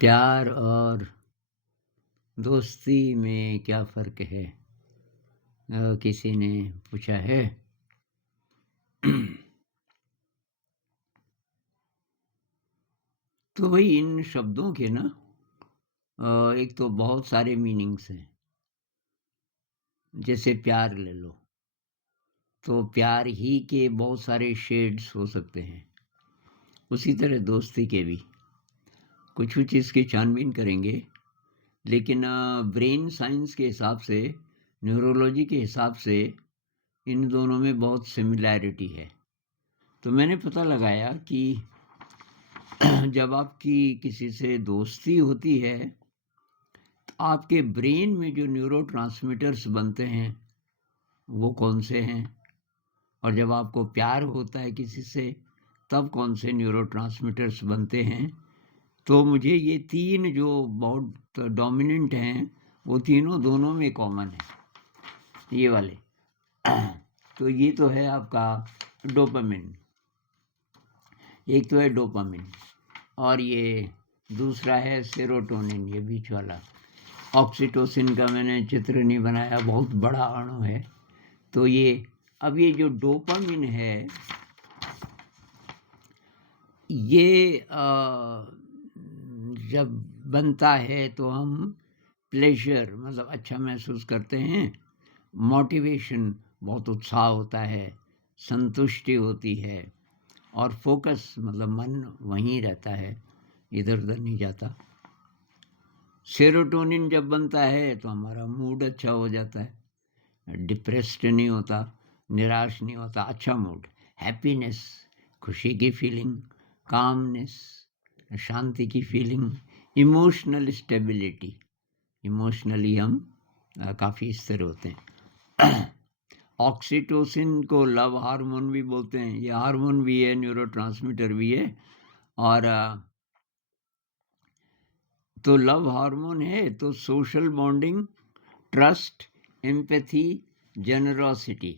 प्यार और दोस्ती में क्या फ़र्क है? किसी ने पूछा है। तो भई इन शब्दों के ना एक तो बहुत सारे मीनिंग्स हैं। जैसे प्यार ले लो, तो प्यार ही के बहुत सारे शेड्स हो सकते हैं। उसी तरह दोस्ती के भी। कुछ-कुछ इसकी छानबीन करेंगे, लेकिन ब्रेन साइंस के हिसाब से, न्यूरोलॉजी के हिसाब से इन दोनों में बहुत सिमिलैरिटी है। तो मैंने पता लगाया कि जब आपकी किसी से दोस्ती होती है, तो आपके ब्रेन में जो न्यूरोट्रांसमीटर्स बनते हैं, वो कौन से हैं? और जब आपको प्यार होता है किसी से, तब कौन से न्यूरोट्रांसमीटर्स बनते हैं? तो मुझे ये 3 जो बहुत डोमिनेंट हैं, वो तीनों दोनों में कॉमन हैं, ये वाले। तो ये तो है आपका डोपामिन, एक तो है डोपामिन और ये दूसरा है सेरोटोनिन, ये बीच वाला। ऑक्सीटोसिन का मैंने चित्र नहीं बनाया, बहुत बड़ा अणु है। तो ये जो डोपामिन है, ये जब बनता है तो हम प्लेज़र मतलब अच्छा महसूस करते हैं, मोटिवेशन बहुत उत्साह होता है, संतुष्टि होती है और फ़ोकस मतलब मन वहीं रहता है, इधर-उधर नहीं जाता। सेरोटोनिन जब बनता है तो हमारा मूड अच्छा हो जाता है, डिप्रेस्ड नहीं होता, निराश नहीं होता, अच्छा मूड, हैप्पीनेस, खुशी की फीलिंग, कामनेस, शांति की फीलिंग, इमोशनल स्टेबिलिटी, इमोशनली हम काफ़ी स्थिर होते हैं। ऑक्सीटोसिन को लव हार्मोन भी बोलते हैं, ये हार्मोन भी है, न्यूरोट्रांसमीटर भी है। और तो लव हार्मोन है तो social bonding, trust, empathy, generosity,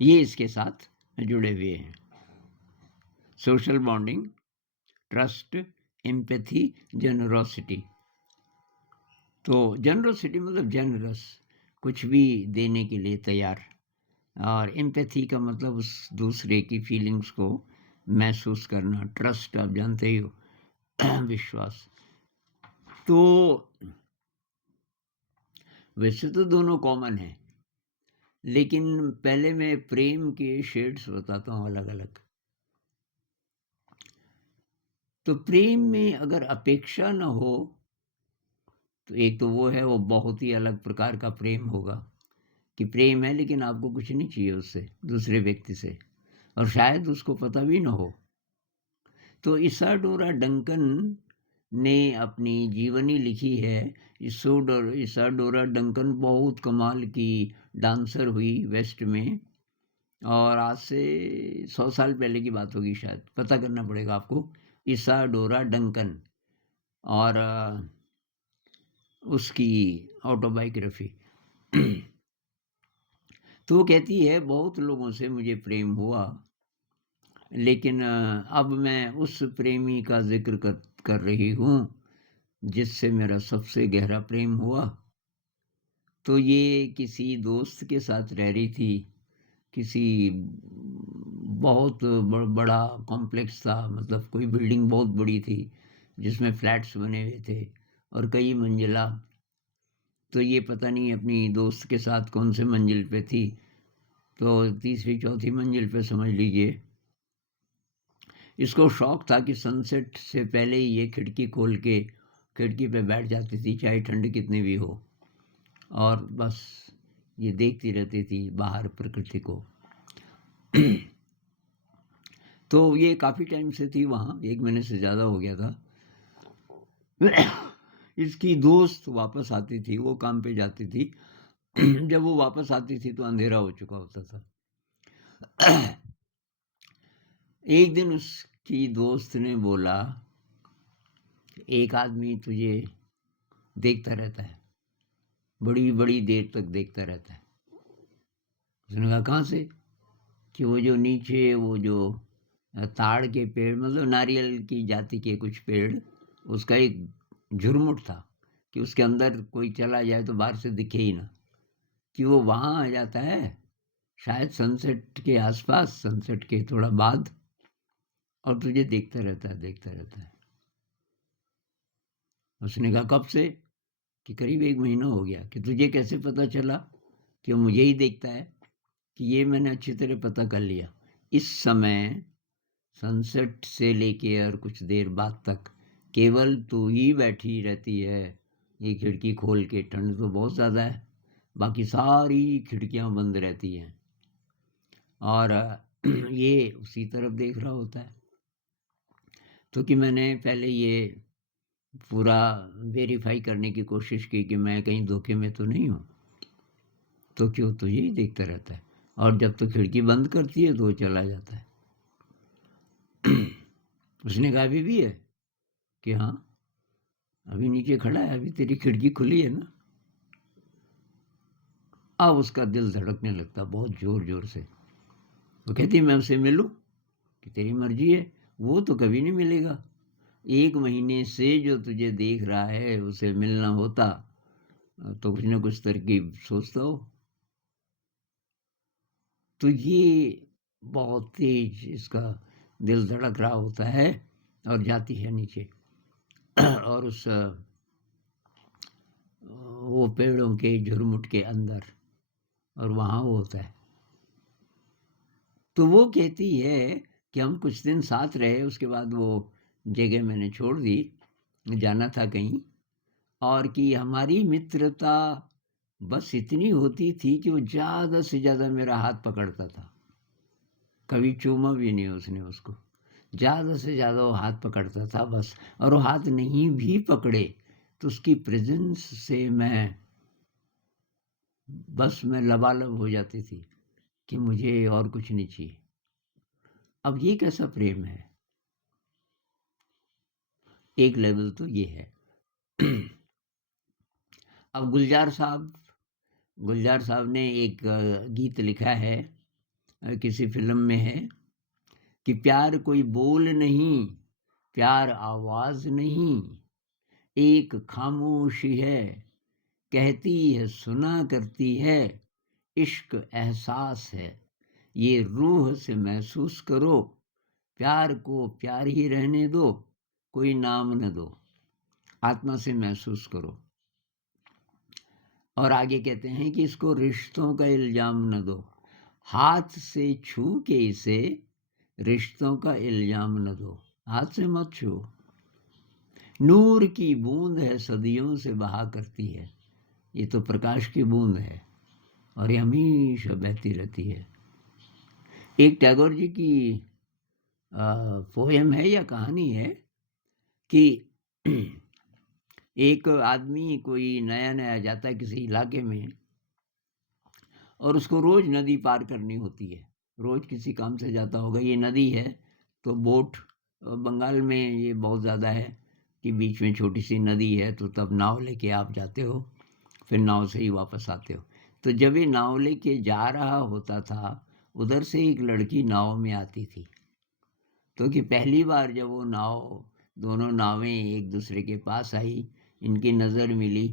ये इसके साथ जुड़े हुए हैं। Social bonding, trust, empathy, generosity. तो जेनरोसिटी मतलब जेनरस, कुछ भी देने के लिए तैयार। और एम्पैथी का मतलब उस दूसरे की फीलिंग्स को महसूस करना, ट्रस्ट आप जानते ही हो, विश्वास। तो वैसे तो दोनों कॉमन हैं, लेकिन पहले मैं प्रेम के शेड्स बताता हूँ अलग-अलग। तो प्रेम में अगर अपेक्षा न हो, तो एक तो वो है, वो बहुत ही अलग प्रकार का प्रेम होगा कि प्रेम है लेकिन आपको कुछ नहीं चाहिए उससे, दूसरे व्यक्ति से, और शायद उसको पता भी ना हो। तो इसाडोरा डंकन ने अपनी जीवनी लिखी है। इसाडोरा डंकन बहुत कमाल की डांसर हुई वेस्ट में, और आज से 100 साल पहले की बात होगी शायद, पता करना पड़ेगा आपको। इसाडोरा डंकन और उसकी ऑटोबायोग्राफी। तो वो कहती है बहुत लोगों से मुझे प्रेम हुआ, लेकिन अब मैं उस प्रेमी का ज़िक्र कर रही हूँ जिससे मेरा सबसे गहरा प्रेम हुआ। तो ये किसी दोस्त के साथ रह रही थी, किसी बहुत बड़ा कॉम्प्लेक्स था, मतलब कोई बिल्डिंग बहुत बड़ी थी जिसमें फ्लैट्स बने हुए थे और कई मंजिला। तो ये पता नहीं अपनी दोस्त के साथ कौन से मंजिल पे थी, तो तीसरी चौथी मंजिल पे समझ लीजिए। इसको शौक था कि सनसेट से पहले ही ये खिड़की खोल के खिड़की पे बैठ जाती थी, चाहे ठंड कितनी भी हो, और बस ये देखती रहती थी बाहर प्रकृति को। तो ये काफ़ी टाइम से थी वहाँ, 1 महीने से ज़्यादा हो गया था। इसकी दोस्त वापस आती थी, वो काम पे जाती थी। जब वो वापस आती थी तो अंधेरा हो चुका होता था। एक दिन उसकी दोस्त ने बोला, एक आदमी तुझे देखता रहता है, बड़ी-बड़ी देर तक देखता रहता है। उसने कहा कहाँ से? कि वो जो नीचे वो जो ताड़ के पेड़ मतलब नारियल की जाति के कुछ पेड़, उसका एक झुरमुट था कि उसके अंदर कोई चला जाए तो बाहर से दिखे ही ना, कि वो वहाँ आ जाता है शायद सनसेट के आसपास, सनसेट के थोड़ा बाद, और तुझे देखता रहता है, देखता रहता है। उसने कहा कब से? कि करीब 1 महीना हो गया। कि तुझे कैसे पता चला कि वो मुझे ही देखता है? कि ये मैंने अच्छी तरह पता कर लिया। इस समय सनसेट से लेके और कुछ देर बाद तक केवल तू ही बैठी रहती है, ये खिड़की खोल के। ठंड तो बहुत ज़्यादा है, बाकी सारी खिड़कियाँ बंद रहती हैं, और ये उसी तरफ देख रहा होता है। तो कि मैंने पहले ये पूरा वेरीफाई करने की कोशिश की कि मैं कहीं धोखे में तो नहीं हूँ, तो क्यों तो यही देखता रहता है, और जब तो खिड़की बंद करती है तो वो चला जाता है। उसने कहा अभी भी है? कि हाँ, अभी नीचे खड़ा है, अभी तेरी खिड़की खुली है ना। अब उसका दिल धड़कने लगता बहुत ज़ोर ज़ोर से। वो कहती मैं उससे मिलूं? कि तेरी मर्जी है। वो तो कभी नहीं मिलेगा, 1 महीने से जो तुझे देख रहा है उसे मिलना होता तो कुछ ना कुछ तरकीब सोचता हो। तो ये बहुत तेज इसका दिल धड़क रहा होता है और जाती है नीचे और उस वो पेड़ों के झुरमुट के अंदर, और वहाँ वो होता है। तो वो कहती है कि हम कुछ दिन साथ रहे, उसके बाद वो जगह मैंने छोड़ दी, जाना था कहीं, और कि हमारी मित्रता बस इतनी होती थी कि वो ज़्यादा से ज़्यादा मेरा हाथ पकड़ता था, कभी चूमा भी नहीं उसने उसको। ज़्यादा से ज़्यादा वो हाथ पकड़ता था बस, और वो हाथ नहीं भी पकड़े तो उसकी प्रेजेंस से मैं लबालब हो जाती थी कि मुझे और कुछ नहीं चाहिए। अब ये कैसा प्रेम है? एक लेवल तो ये है। अब गुलजार साहब ने एक गीत लिखा है, किसी फिल्म में है, कि प्यार कोई बोल नहीं, प्यार आवाज नहीं, एक खामोशी है, कहती है सुना करती है, इश्क एहसास है, ये रूह से महसूस करो, प्यार को प्यार ही रहने दो, कोई नाम न दो, आत्मा से महसूस करो। और आगे कहते हैं कि इसको रिश्तों का इल्जाम न दो, हाथ से छू के इसे रिश्तों का इल्जाम न दो, हाथ से मत छू। नूर की बूंद है, सदियों से बहा करती है, ये तो प्रकाश की बूंद है और ये हमेशा बहती रहती है। एक टैगोर जी की पोएम है या कहानी है कि एक आदमी कोई नया नया जाता है किसी इलाके में, और उसको रोज नदी पार करनी होती है, रोज किसी काम से जाता होगा। ये नदी है तो बोट, बंगाल में ये बहुत ज़्यादा है कि बीच में छोटी सी नदी है, तो तब नाव लेके आप जाते हो, फिर नाव से ही वापस आते हो। तो जब ये नाव लेके जा रहा होता था, उधर से एक लड़की नाव में आती थी। तो कि पहली बार जब वो दोनों नावें एक दूसरे के पास आई, इनकी नज़र मिली,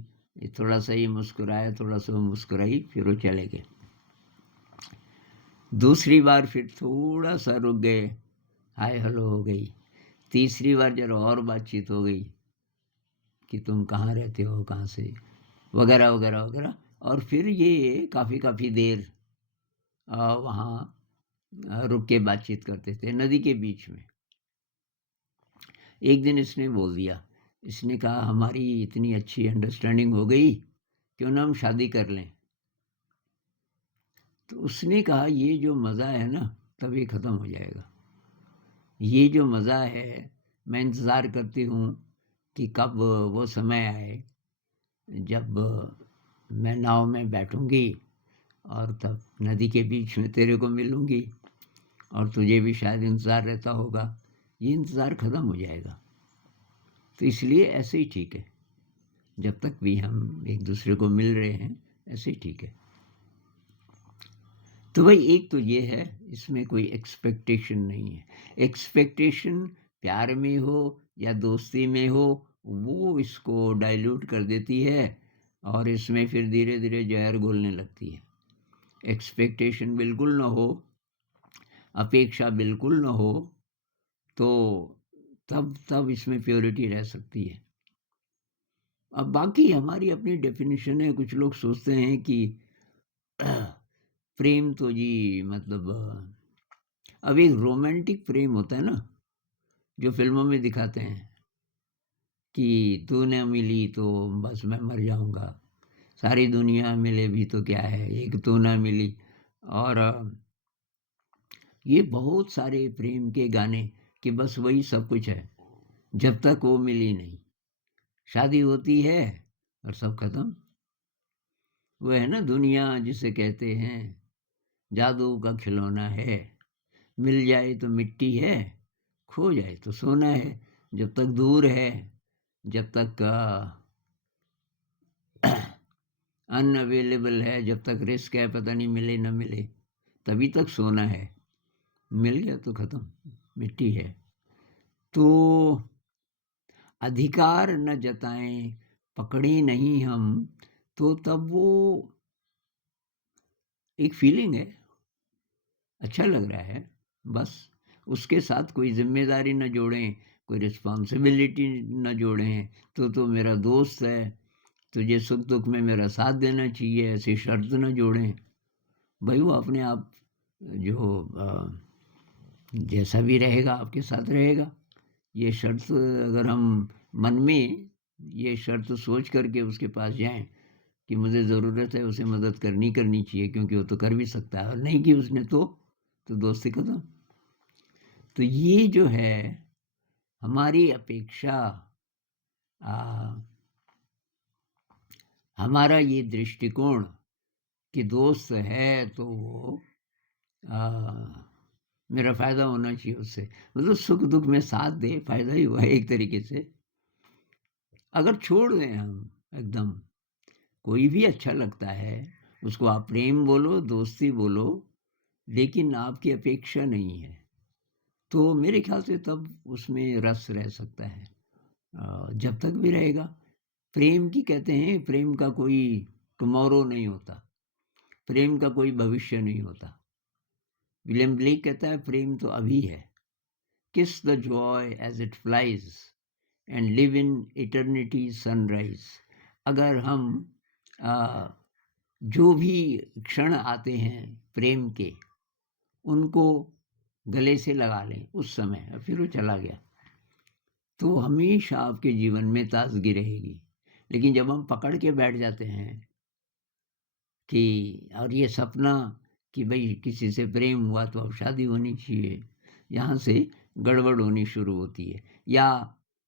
थोड़ा सा ये मुस्कुराया, थोड़ा सा मुस्कुराई, फिर वो चले गए। दूसरी बार फिर थोड़ा सा रुक गए, हाय हेलो हो गई। तीसरी बार जरा और बातचीत हो गई कि तुम कहाँ रहते हो, कहाँ से, वगैरह वगैरह वगैरह। और फिर ये काफ़ी देर वहाँ रुक के बातचीत करते थे नदी के बीच में। एक दिन इसने बोल दिया, इसने कहा हमारी इतनी अच्छी अंडरस्टैंडिंग हो गई, क्यों ना हम शादी कर लें। तो उसने कहा ये जो मज़ा है ना, तब ये ख़त्म हो जाएगा। ये जो मज़ा है, मैं इंतज़ार करती हूँ कि कब वो समय आए जब मैं नाव में बैठूंगी और तब नदी के बीच में तेरे को मिलूंगी, और तुझे भी शायद इंतज़ार रहता होगा। ये इंतज़ार ख़त्म हो जाएगा। तो इसलिए ऐसे ही ठीक है, जब तक भी हम एक दूसरे को मिल रहे हैं ऐसे ही ठीक है। तो भाई एक तो ये है, इसमें कोई एक्सपेक्टेशन नहीं है। एक्सपेक्टेशन प्यार में हो या दोस्ती में हो, वो इसको डाइल्यूट कर देती है और इसमें फिर धीरे-धीरे ज़हर घुलने लगती है। एक्सपेक्टेशन बिल्कुल ना हो, अपेक्षा बिल्कुल ना हो, तो तब इसमें प्योरिटी रह सकती है। अब बाकी हमारी अपनी डेफ़िनिशन है, कुछ लोग सोचते हैं कि प्रेम तो जी मतलब अब एक रोमांटिक प्रेम होता है ना, जो फ़िल्मों में दिखाते हैं कि तू न मिली तो बस मैं मर जाऊँगा, सारी दुनिया मिले भी तो क्या है, एक तू ना मिली। और ये बहुत सारे प्रेम के गाने कि बस वही सब कुछ है, जब तक वो मिली नहीं। शादी होती है और सब खत्म। वो है ना दुनिया जिसे कहते हैं, जादू का खिलौना है, मिल जाए तो मिट्टी है, खो जाए तो सोना है। जब तक दूर है, जब तक अनअवेलेबल है, जब तक रिस्क है, पता नहीं मिले ना मिले, तभी तक सोना है। मिल गया तो खत्म, मिट्टी है। तो अधिकार न जताएं, पकड़े नहीं हम, तो तब वो एक फीलिंग है, अच्छा लग रहा है, बस उसके साथ कोई ज़िम्मेदारी ना जोड़ें, कोई रिस्पॉन्सिबिलिटी ना जोड़ें। तो मेरा दोस्त है, तुझे सुख-दुःख में मेरा साथ देना चाहिए, ऐसी शर्त ना जोड़ें। भई वो अपने आप जो जैसा भी रहेगा आपके साथ रहेगा। ये शर्त अगर हम मन में ये शर्त सोच कर के उसके पास जाएँ कि मुझे ज़रूरत है, उसे मदद करनी चाहिए क्योंकि वो तो कर भी सकता है और नहीं की उसने तो दोस्ती खत्म। तो ये जो है हमारी अपेक्षा, हमारा ये दृष्टिकोण कि दोस्त है तो वो मेरा फ़ायदा होना चाहिए उससे, मतलब सुख-दुःख में साथ दे, फ़ायदा ही हुआ एक तरीके से। अगर छोड़ दें हम एकदम, कोई भी अच्छा लगता है, उसको आप प्रेम बोलो, दोस्ती बोलो, लेकिन आपकी अपेक्षा नहीं है, तो मेरे ख़्याल से तब उसमें रस रह सकता है। जब तक भी रहेगा, प्रेम की कहते हैं प्रेम का कोई टुमारो नहीं होता, प्रेम का कोई भविष्य नहीं होता। विलियम ब्लेक कहता है प्रेम तो अभी है। Kiss the joy as it flies and live in eternity sunrise. अगर हम जो भी क्षण आते हैं प्रेम के, उनको गले से लगा लें उस समय और फिर वो चला गया, तो हमेशा आपके जीवन में ताजगी रहेगी। लेकिन जब हम पकड़ के बैठ जाते हैं कि और ये सपना कि भई किसी से प्रेम हुआ तो अब शादी होनी चाहिए, यहाँ से गड़बड़ होनी शुरू होती है। या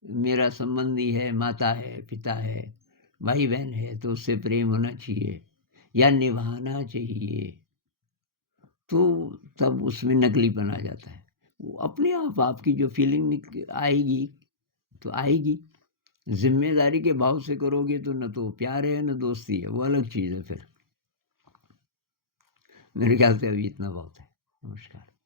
मेरा संबंधी है, माता है, पिता है, भाई-बहन है तो उससे प्रेम होना चाहिए या निभाना चाहिए, तो तब उसमें नकलीपन आ जाता है। वो अपने आप आपकी जो फीलिंग आएगी तो आएगी। ज़िम्मेदारी के भाव से करोगे तो न तो प्यार है, न दोस्ती है, वो अलग चीज़ है फिर। मेरे ख्याल से अभी इतना बहुत है। नमस्कार।